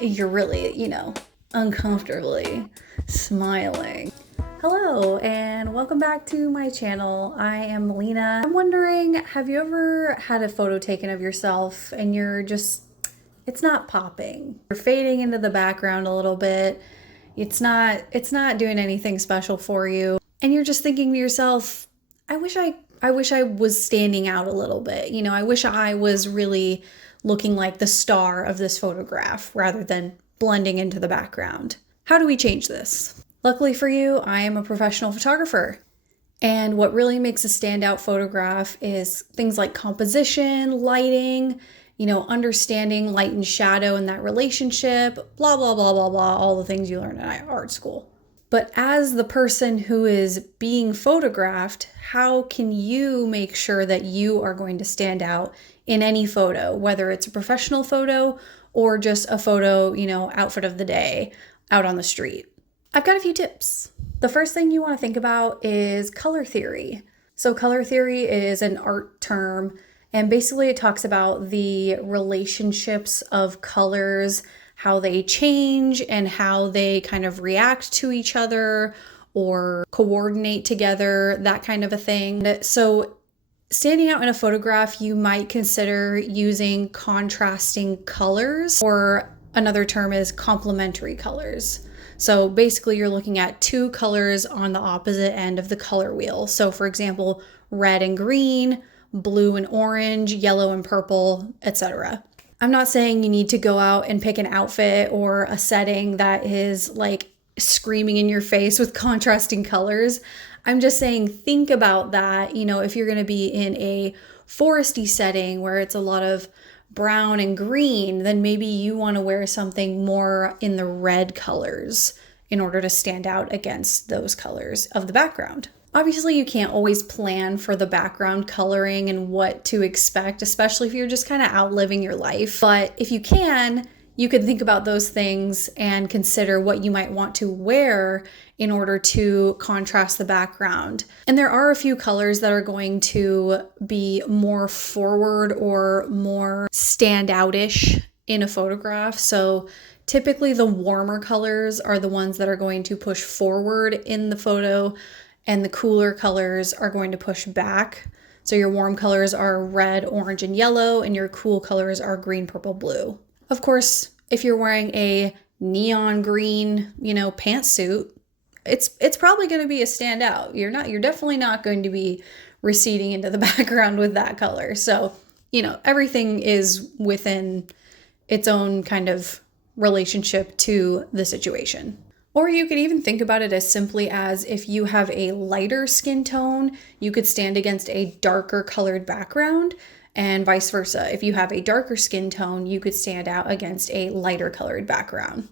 you're really, uncomfortably smiling. Hello, and welcome back to my channel. I am Melina. I'm wondering, have you ever had a photo taken of yourself and it's not popping? You're fading into the background a little bit. It's not doing anything special for you. And you're just thinking to yourself, I wish I was standing out a little bit. I wish I was really looking like the star of this photograph rather than blending into the background. How do we change this? Luckily for you, I am a professional photographer. And what really makes a standout photograph is things like composition, lighting, understanding light and shadow and that relationship, blah, blah, blah, blah, blah, all the things you learn in art school. But as the person who is being photographed, how can you make sure that you are going to stand out in any photo, whether it's a professional photo or just a photo, outfit of the day out on the street? I've got a few tips. The first thing you want to think about is color theory. So color theory is an art term, and basically it talks about the relationships of colors, how they change and how they kind of react to each other or coordinate together, that kind of a thing. So standing out in a photograph, you might consider using contrasting colors, or another term is complementary colors. So basically you're looking at two colors on the opposite end of the color wheel. So for example, red and green, blue and orange, yellow and purple, etc. I'm not saying you need to go out and pick an outfit or a setting that is like screaming in your face with contrasting colors. I'm just saying think about that. If you're going to be in a foresty setting where it's a lot of brown and green, then maybe you want to wear something more in the red colors in order to stand out against those colors of the background. Obviously, you can't always plan for the background coloring and what to expect, especially if you're just kind of out living your life. But if you can think about those things and consider what you might want to wear in order to contrast the background. And there are a few colors that are going to be more forward or more standout-ish in a photograph. So typically the warmer colors are the ones that are going to push forward in the photo, and the cooler colors are going to push back. So your warm colors are red, orange, and yellow, and your cool colors are green, purple, blue. Of course, if you're wearing a neon green, pantsuit, it's probably going to be a standout. You're definitely not going to be receding into the background with that color. So, everything is within its own kind of relationship to the situation. Or you could even think about it as simply as if you have a lighter skin tone, you could stand against a darker colored background, and vice versa. If you have a darker skin tone, you could stand out against a lighter colored background.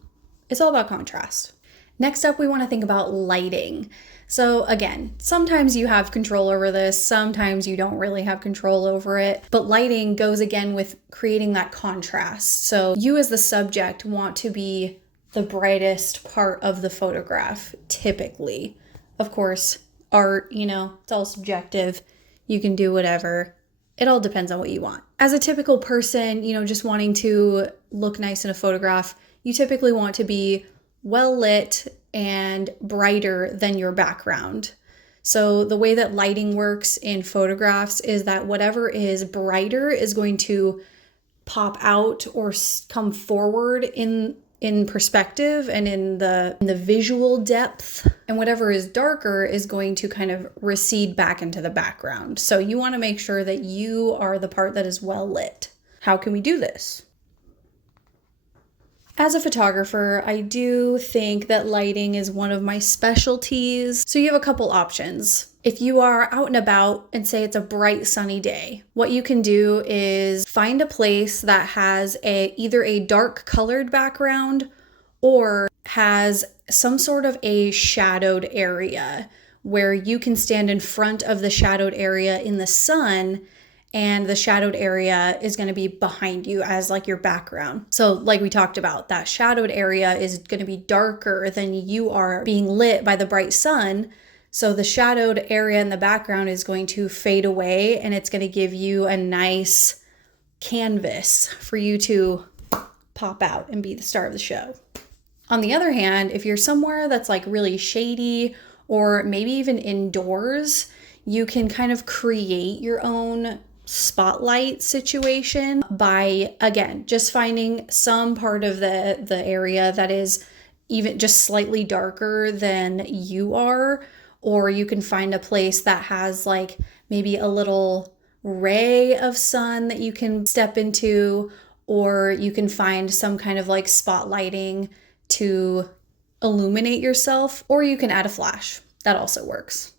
It's all about contrast. Next up, we want to think about lighting. So again, sometimes you have control over this, sometimes you don't really have control over it, but lighting goes again with creating that contrast. So you as the subject want to be the brightest part of the photograph, typically. Of course, art, it's all subjective. You can do whatever. It all depends on what you want. As a typical person, just wanting to look nice in a photograph, you typically want to be well lit and brighter than your background. So the way that lighting works in photographs is that whatever is brighter is going to pop out or come forward in perspective and in the visual depth, and whatever is darker is going to kind of recede back into the background. So you want to make sure that you are the part that is well lit. How can we do this? As a photographer, I do think that lighting is one of my specialties. So you have a couple options. If you are out and about and say it's a bright sunny day, what you can do is find a place that has either a dark colored background or has some sort of a shadowed area where you can stand in front of the shadowed area in the sun, and the shadowed area is going to be behind you as like your background. So like we talked about, that shadowed area is going to be darker than you are being lit by the bright sun. So the shadowed area in the background is going to fade away, and it's going to give you a nice canvas for you to pop out and be the star of the show. On the other hand, if you're somewhere that's like really shady or maybe even indoors, you can kind of create your own spotlight situation by, again, just finding some part of the area that is even just slightly darker than you are, or you can find a place that has like maybe a little ray of sun that you can step into, or you can find some kind of like spotlighting to illuminate yourself, or you can add a flash. That also works.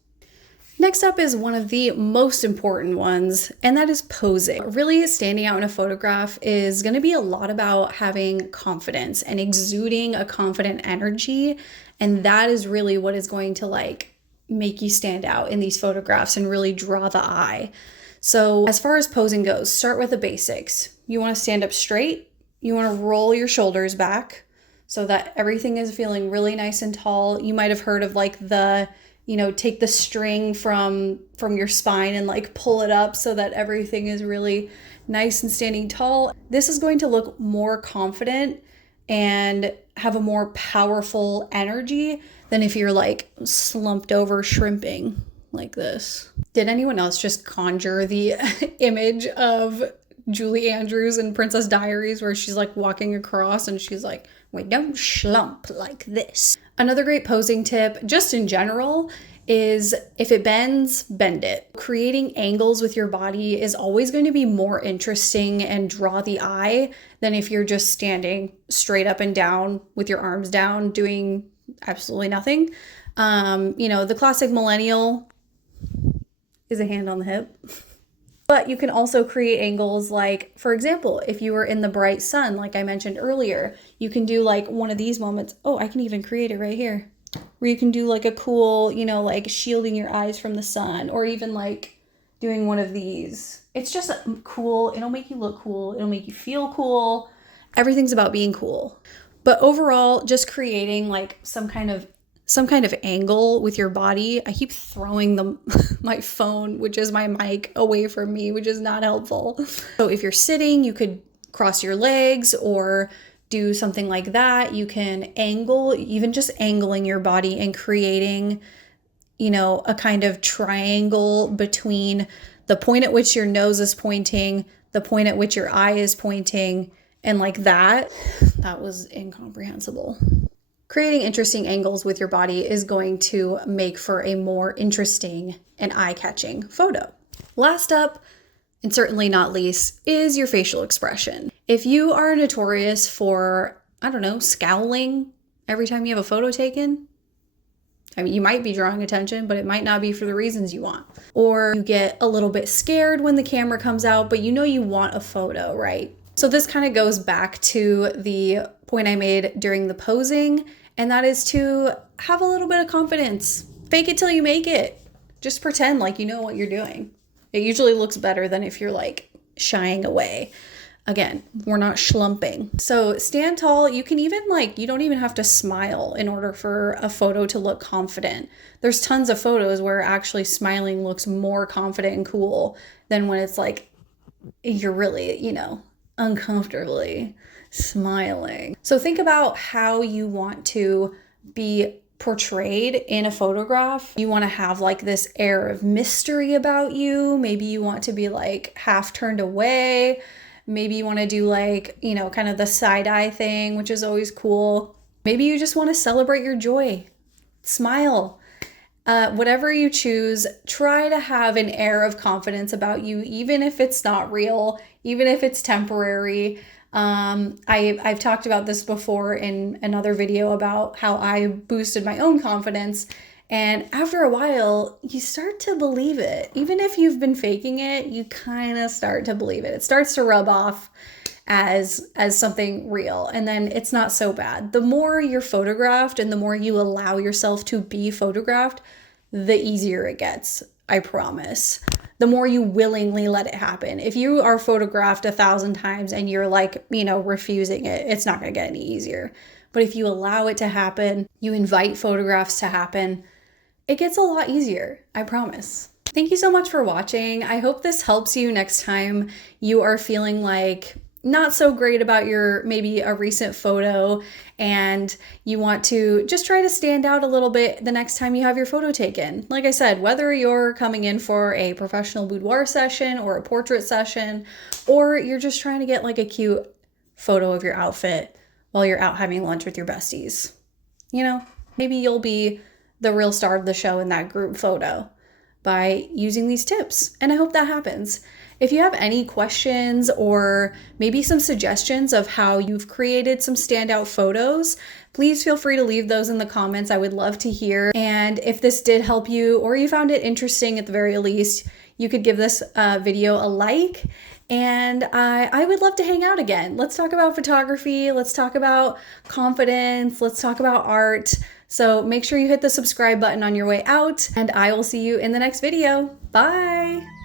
Next up is one of the most important ones, and that is posing. Really standing out in a photograph is going to be a lot about having confidence and exuding a confident energy, and that is really what is going to like make you stand out in these photographs and really draw the eye. So as far as posing goes, start with the basics. You want to stand up straight. You want to roll your shoulders back so that everything is feeling really nice and tall. You might have heard of like the take the string from your spine and like pull it up so that everything is really nice and standing tall. This is going to look more confident and have a more powerful energy than if you're like slumped over shrimping like this. Did anyone else just conjure the image of Julie Andrews in Princess Diaries where she's like walking across and she's like, wait, don't slump like this. Another great posing tip, just in general, is if it bends, bend it. Creating angles with your body is always going to be more interesting and draw the eye than if you're just standing straight up and down with your arms down doing absolutely nothing. The classic millennial is a hand on the hip. But you can also create angles like, for example, if you were in the bright sun, like I mentioned earlier, you can do like one of these moments. Oh, I can even create it right here. Where you can do like a cool, like shielding your eyes from the sun, or even like doing one of these. It's just cool. It'll make you look cool. It'll make you feel cool. Everything's about being cool. But overall, just creating like some kind of angle with your body. I keep throwing my phone, which is my mic, away from me, which is not helpful. So if you're sitting, you could cross your legs or do something like that. You can angle, even just angling your body and creating, a kind of triangle between the point at which your nose is pointing, the point at which your eye is pointing, and like that. That was incomprehensible. Creating interesting angles with your body is going to make for a more interesting and eye-catching photo. Last up, and certainly not least, is your facial expression. If you are notorious for, scowling every time you have a photo taken, you might be drawing attention, but it might not be for the reasons you want. Or you get a little bit scared when the camera comes out, but you want a photo, right? So this kind of goes back to the point I made during the posing, and that is to have a little bit of confidence. Fake it till you make it. Just pretend like you know what you're doing. It usually looks better than if you're like shying away. Again, we're not schlumping. So stand tall. You can even you don't even have to smile in order for a photo to look confident. There's tons of photos where actually smiling looks more confident and cool than when it's like you're really, uncomfortably smiling. So think about how you want to be portrayed in a photograph. You want to have like this air of mystery about you. Maybe you want to be like half turned away. Maybe you want to do like, kind of the side eye thing, which is always cool. Maybe you just want to celebrate your joy. Smile. Whatever you choose, try to have an air of confidence about you, even if it's not real, even if it's temporary. I've talked about this before in another video about how I boosted my own confidence. And after a while, you start to believe it. Even if you've been faking it, you kind of start to believe it. It starts to rub off as something real. And then it's not so bad. The more you're photographed and the more you allow yourself to be photographed, the easier it gets. I promise. The more you willingly let it happen. If you are photographed 1,000 times and you're refusing it, it's not going to get any easier. But if you allow it to happen, you invite photographs to happen, it gets a lot easier. I promise. Thank you so much for watching. I hope this helps you next time you are feeling like not so great about your maybe a recent photo and you want to just try to stand out a little bit the next time you have your photo taken. Like I said, whether you're coming in for a professional boudoir session or a portrait session, or you're just trying to get like a cute photo of your outfit while you're out having lunch with your besties. You know, maybe you'll be the real star of the show in that group photo by using these tips. And I hope that happens. If you have any questions or maybe some suggestions of how you've created some standout photos, please feel free to leave those in the comments. I would love to hear. And if this did help you or you found it interesting at the very least, you could give this video a like. And I would love to hang out again. Let's talk about photography. Let's talk about confidence. Let's talk about art. So make sure you hit the subscribe button on your way out, and I will see you in the next video. Bye.